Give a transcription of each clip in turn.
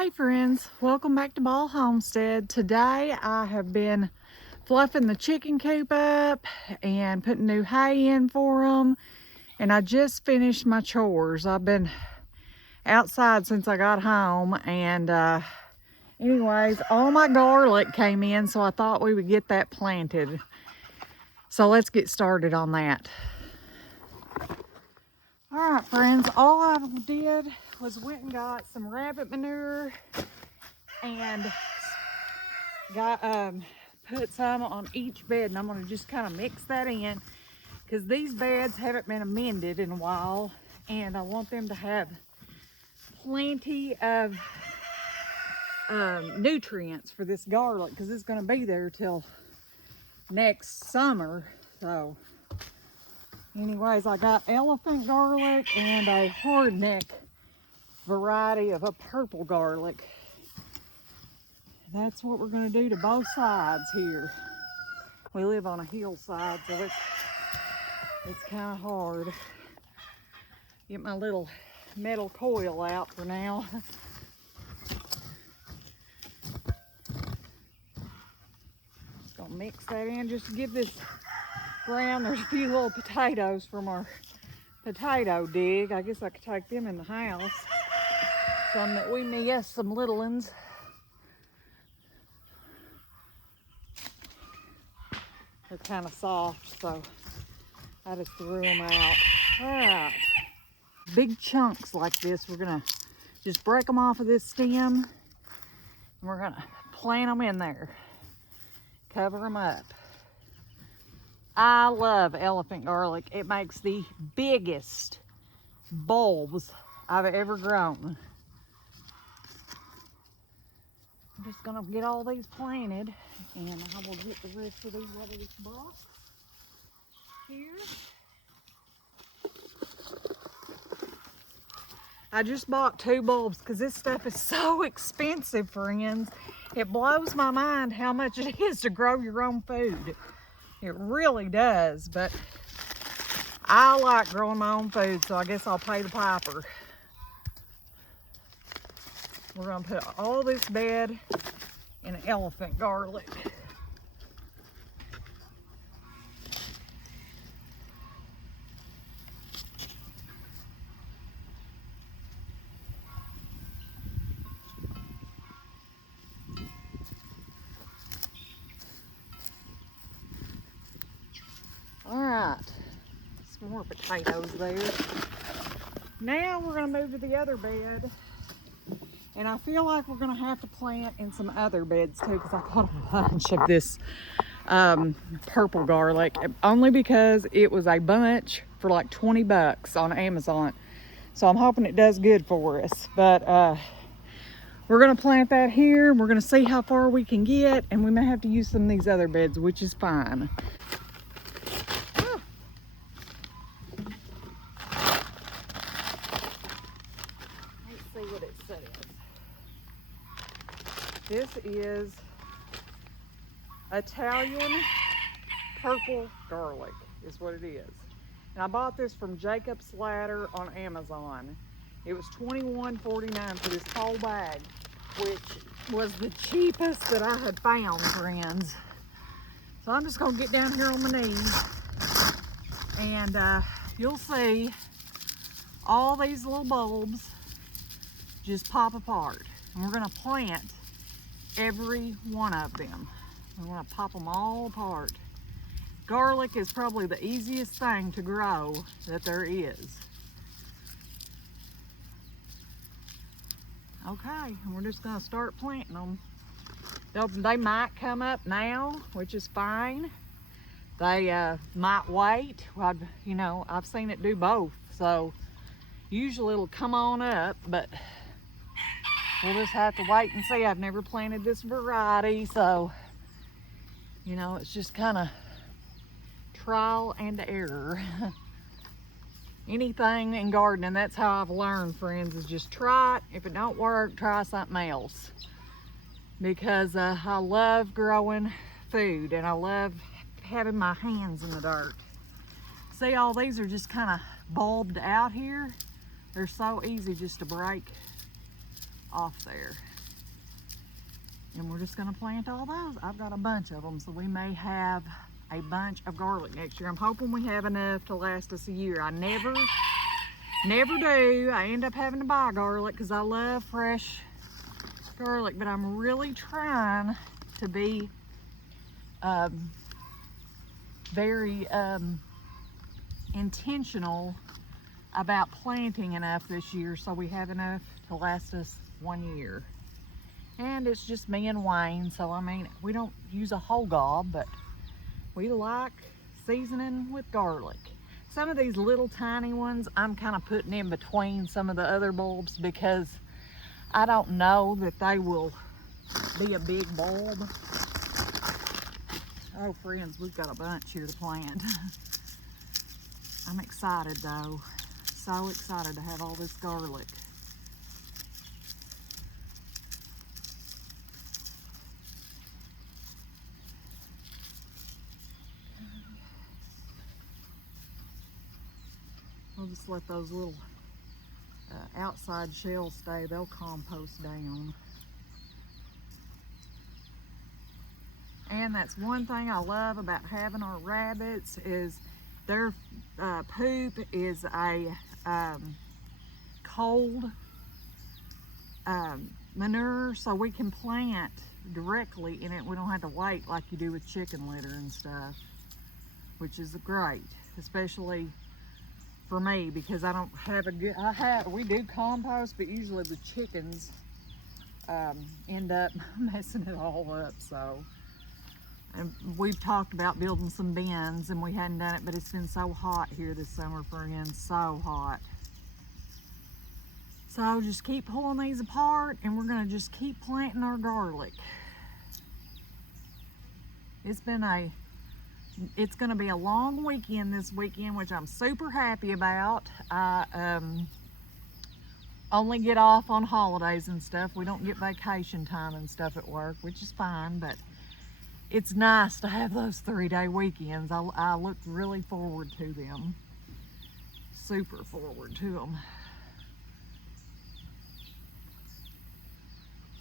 Hey friends, welcome back to Ball Homestead. Today I have been fluffing the chicken coop up and putting new hay in for them, and I just finished my chores. I've been outside since I got home, and anyways, all my garlic came in, so I thought we would get that planted. So let's get started on that. All right friends, all I did was went and got some rabbit manure and put some on each bed, and I'm going to just kind of mix that in because these beds haven't been amended in a while, and I want them to have plenty of nutrients for this garlic because it's going to be there till next summer. So anyways, I got elephant garlic and a hardneck variety of a purple garlic. That's what we're going to do to both sides here. We live on a hillside, so it's kind of hard. Get my little metal coil out for now. Just gonna mix that in just to give this ground. There's a few little potatoes from our potato dig. I guess I could take them in the house. Some that we miss, some little ones. They're kind of soft, so I just threw them out. All right. Big chunks like this, we're gonna just break them off of this stem, and we're gonna plant them in there. Cover them up. I love elephant garlic. It makes the biggest bulbs I've ever grown. I'm just gonna get all these planted, and I will get the rest of these out of this box here. I just bought 2 bulbs because this stuff is so expensive, friends. It blows my mind how much it is to grow your own food. It really does, but I like growing my own food, so I guess I'll pay the piper. We're gonna put all this bed in elephant garlic. All right, some more potatoes there. Now we're gonna move to the other bed. And I feel like we're gonna have to plant in some other beds too, because I got a bunch of this purple garlic, only because it was a bunch for like 20 bucks on Amazon. So I'm hoping it does good for us. But we're gonna plant that here. We're gonna see how far we can get, and we may have to use some of these other beds, which is fine. Let's see what it says. This is Italian purple garlic is what it is. And I bought this from Jacob's Ladder on Amazon. It was $21.49 for this whole bag, which was the cheapest that I had found, friends. So I'm just gonna get down here on my knees, and you'll see all these little bulbs just pop apart. And we're gonna plant every one of them. We want to pop them all apart. Garlic is probably the easiest thing to grow that there is. Okay, and we're just going to start planting them. They might come up now, which is fine. They might wait. I've seen it do both. So usually it'll come on up, but we'll just have to wait and see. I've never planted this variety, so it's just kind of trial and error. Anything in gardening, that's how I've learned, friends, is just try it. If it don't work, try something else. Because I love growing food, and I love having my hands in the dirt. See, all these are just kind of bulbed out here. They're so easy just to break off there. And we're just gonna plant all those. I've got a bunch of them, so we may have a bunch of garlic next year. I'm hoping we have enough to last us a year. I never do. I end up having to buy garlic because I love fresh garlic, but I'm really trying to be very intentional about planting enough this year so we have enough to last us 1 year. And it's just me and Wayne, so I mean, we don't use a whole gob, but we like seasoning with garlic. Some of these little tiny ones I'm kind of putting in between some of the other bulbs because I don't know that they will be a big bulb. Oh friends, we've got a bunch here to plant. I'm excited though, so excited to have all this garlic. We'll just let those little outside shells stay. They'll compost down. And that's one thing I love about having our rabbits is their poop is a cold manure, so we can plant directly in it. We don't have to wait like you do with chicken litter and stuff, which is great, especially for me because I don't have a good, we do compost, but usually the chickens end up messing it all up. So, and we've talked about building some bins and we hadn't done it, but it's been so hot here this summer, friends, so hot. So just keep pulling these apart and we're gonna just keep planting our garlic. It's gonna be a long weekend this weekend, which I'm super happy about. I only get off on holidays and stuff. We don't get vacation time and stuff at work, which is fine, but it's nice to have those 3-day weekends. I look really forward to them. Super forward to them.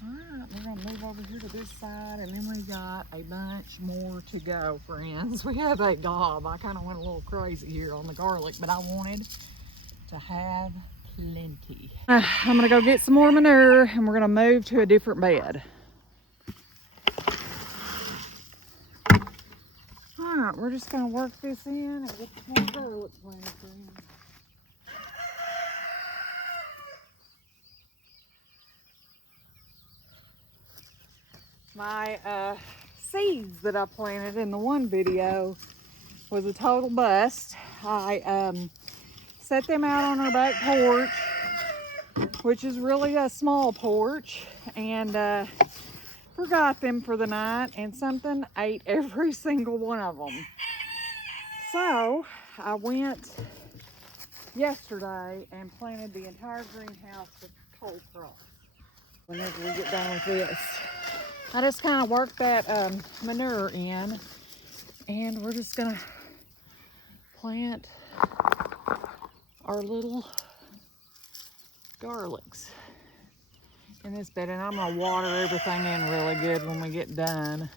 Alright, we're going to move over here to this side, and then we got a bunch more to go, friends. We have a gob. I kind of went a little crazy here on the garlic, but I wanted to have plenty. I'm going to go get some more manure, and we're going to move to a different bed. Alright, we're just going to work this in and get some more garlic planted, friends. My seeds that I planted in the one video was a total bust. I set them out on our back porch, which is really a small porch, and forgot them for the night, and something ate every single one of them. So I went yesterday and planted the entire greenhouse with cold crops. Whenever we get done with this, I just kind of worked that manure in, and we're just gonna plant our little garlics in this bed, and I'm gonna water everything in really good when we get done.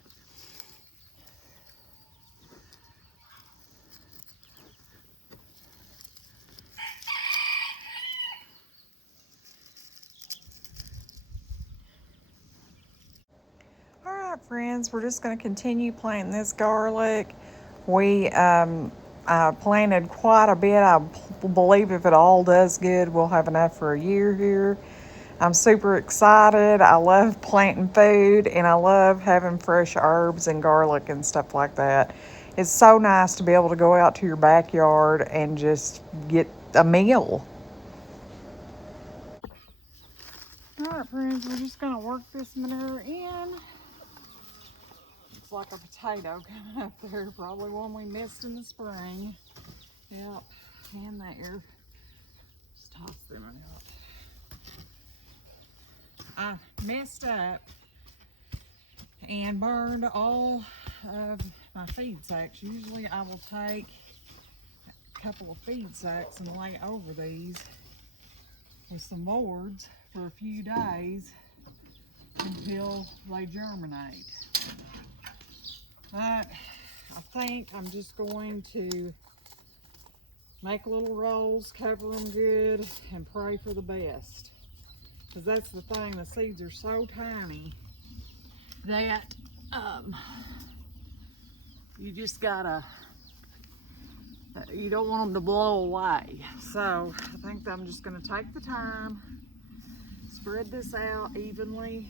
All right, friends, we're just going to continue planting this garlic. We I planted quite a bit. I believe if it all does good, we'll have enough for a year here. I'm super excited. I love planting food, and I love having fresh herbs and garlic and stuff like that. It's so nice to be able to go out to your backyard and just get a meal. All right, friends, we're just going to work this manure in. Looks like a potato coming up there, probably one we missed in the spring. Yep, and there. Just toss them out. I messed up and burned all of my feed sacks. Usually I will take a couple of feed sacks and lay over these with some boards for a few days until they germinate. But I think I'm just going to make little rolls, cover them good, and pray for the best. Because that's the thing, the seeds are so tiny that you just gotta, you don't want them to blow away. So I think that I'm just gonna take the time, spread this out evenly,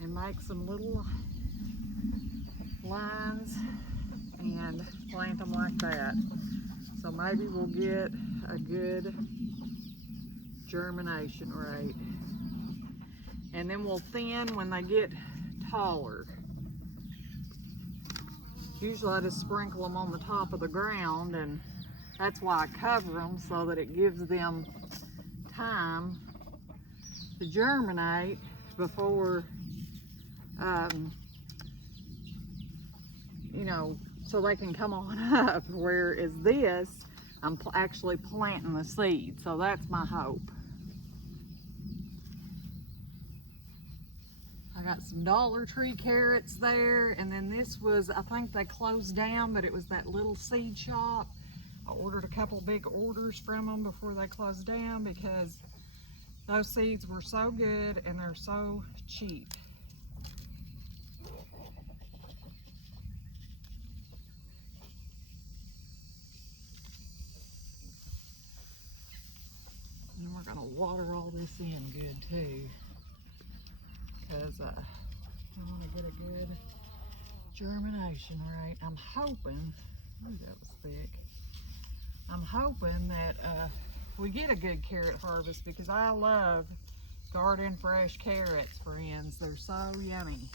and make some little lines and plant them like that. So maybe we'll get a good germination rate. And then we'll thin when they get taller. Usually I just sprinkle them on the top of the ground, and that's why I cover them, so that it gives them time to germinate before, you know, so they can come on up. Whereas this, I'm actually planting the seed, so that's my hope. I got some Dollar Tree carrots there, and then this was, I think they closed down, but it was that little seed shop. I ordered a couple big orders from them before they closed down because those seeds were so good and they're so cheap. And we're gonna water all this in good too, because I want to get a good germination rate. I'm hoping, ooh, that was thick. I'm hoping that we get a good carrot harvest, because I love garden fresh carrots, friends. They're so yummy.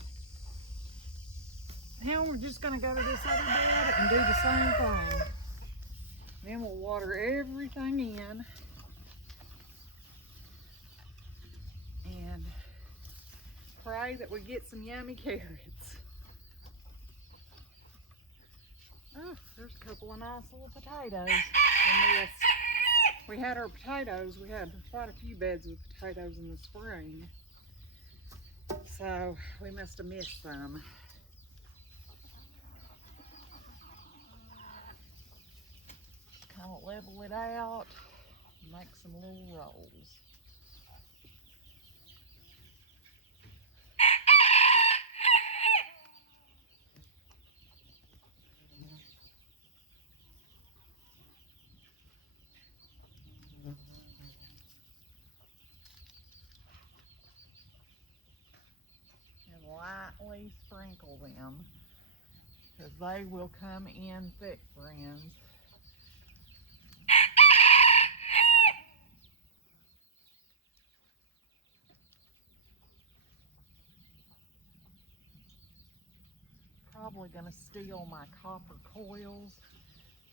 Now we're just gonna go to this other bed and do the same thing. Then we'll water everything in and pray that we get some yummy carrots. Oh, there's a couple of nice little potatoes in this. We had our potatoes, we had quite a few beds with potatoes in the spring, so we must have missed some. Kind of level it out, make some little rolls. And lightly sprinkle them, because they will come in thick, friends. Probably gonna steal my copper coils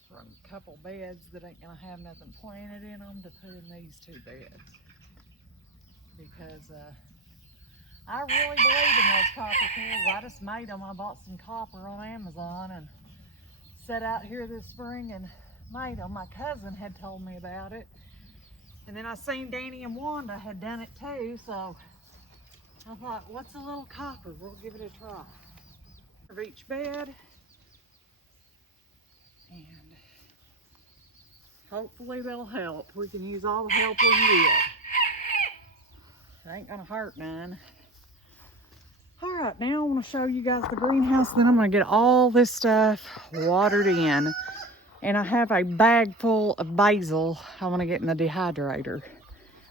from a couple beds that ain't gonna have nothing planted in them to put in these two beds, because I really believe in those copper coils. I just made them. I bought some copper on Amazon and set out here this spring and made them. My cousin had told me about it, and then I seen Danny and Wanda had done it too, so I thought, what's a little copper? We'll give it a try. Of each bed, and hopefully they'll help. We can use all the help we can get. It ain't gonna hurt none. All right, now I want to show you guys the greenhouse, then I'm gonna get all this stuff watered in. And I have a bag full of basil I want to get in the dehydrator.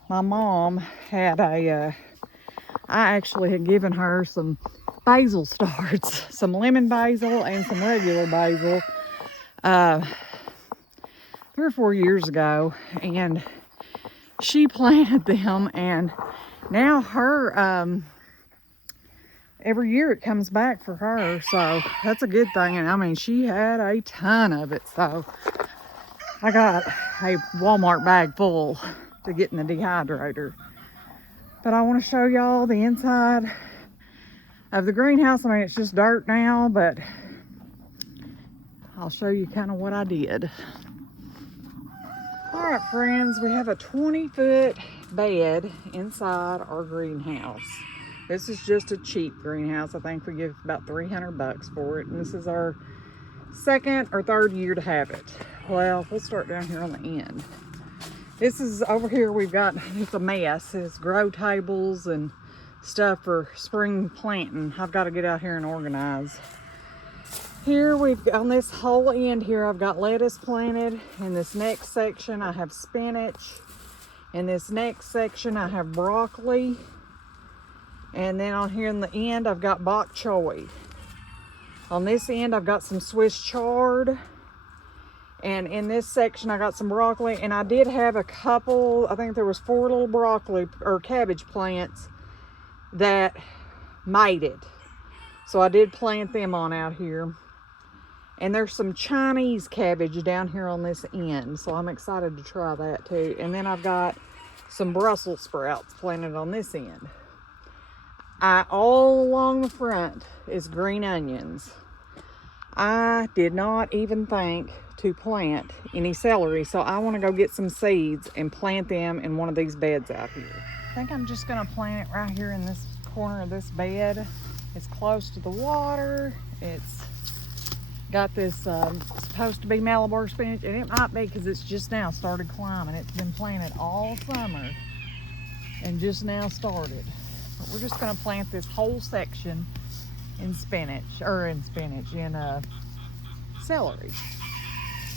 My mom had I actually had given her some basil starts, some lemon basil and some regular basil 3 or 4 years ago, and she planted them, and now her every year it comes back for her, so that's a good thing. And I mean, she had a ton of it, so I got a Walmart bag full to get in the dehydrator. But I want to show y'all the inside of the greenhouse. I mean, it's just dirt now, but I'll show you kind of what I did. All right, friends, we have a 20-foot bed inside our greenhouse. This is just a cheap greenhouse. I think we give about 300 bucks for it. And this is our second or third year to have it. Well, we'll start down here on the end. This is over here, we've got, it's a mess. It's grow tables and stuff for spring planting. I've got to get out here and organize. Here we've, on this whole end here, I've got lettuce planted. In this next section, I have spinach. In this next section, I have broccoli. And then on here in the end, I've got bok choy. On this end, I've got some Swiss chard. And in this section, I got some broccoli. And I did have a couple, I think there was 4 little broccoli or cabbage plants that made it. So I did plant them on out here. And there's some Chinese cabbage down here on this end. So I'm excited to try that too. And then I've got some Brussels sprouts planted on this end. All along the front is green onions. I did not even think to plant any celery, so I want to go get some seeds and plant them in one of these beds out here. I think I'm just going to plant it right here in this corner of this bed. It's close to the water. It's got this supposed to be Malabar spinach, and it might be because it's just now started climbing. It's been planted all summer and just now started. But we're just going to plant this whole section in spinach, in celery.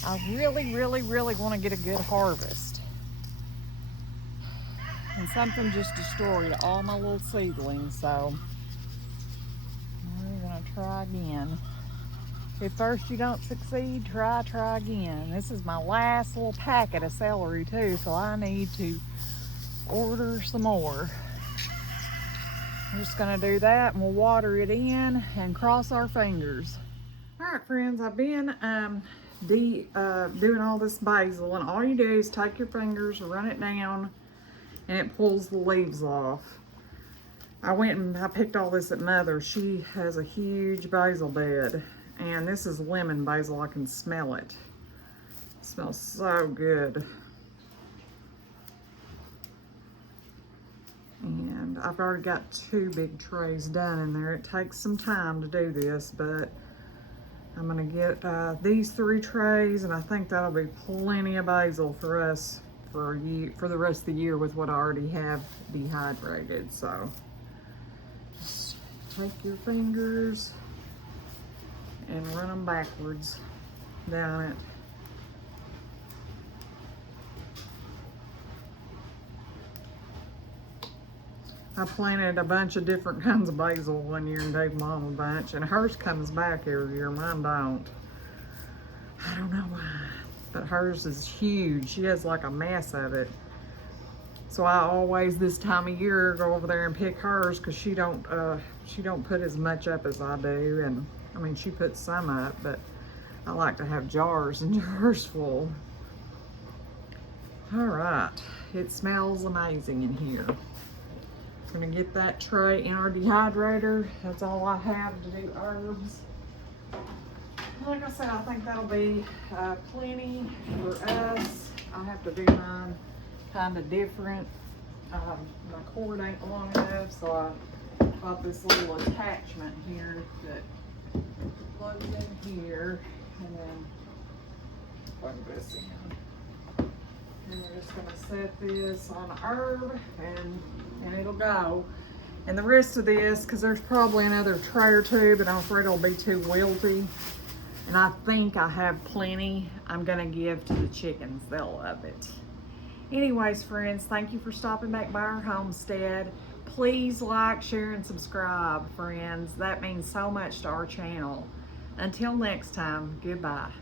I really, really, really want to get a good harvest. And something just destroyed all my little seedlings, so we're going to try again. If first you don't succeed, try again. This is my last little packet of celery too, so I need to order some more. I'm just gonna do that and we'll water it in and cross our fingers. All right, friends, I've been doing all this basil, and all you do is take your fingers, run it down, and it pulls the leaves off. I went and I picked all this at Mother's. She has a huge basil bed, and this is lemon basil. I can smell it. It smells so good. And I've already got 2 big trays done in there. It takes some time to do this, but I'm gonna get these 3 trays, and I think that'll be plenty of basil for us for the rest of the year with what I already have dehydrated. So just take your fingers and run them backwards down it. I planted a bunch of different kinds of basil one year and gave Mom a bunch, and hers comes back every year, mine don't. I don't know why, but hers is huge. She has like a mess of it. So I always, this time of year, go over there and pick hers, because she don't put as much up as I do. And I mean, she puts some up, but I like to have jars and jars full. All right, it smells amazing in here. I'm gonna get that tray in our dehydrator. That's all I have to do herbs. Like I said, I think that'll be plenty for us. I have to do mine kind of different. My cord ain't long enough, so I bought this little attachment here that plugs in here, and then plug this in. And we're just gonna set this on a herb, and it'll go. And the rest of this, because there's probably another tray or 2, but I'm afraid it'll be too wilty. And I think I have plenty. I'm gonna give to the chickens. They'll love it. Anyways, friends, thank you for stopping back by our homestead. Please like, share, and subscribe, friends. That means so much to our channel. Until next time, goodbye.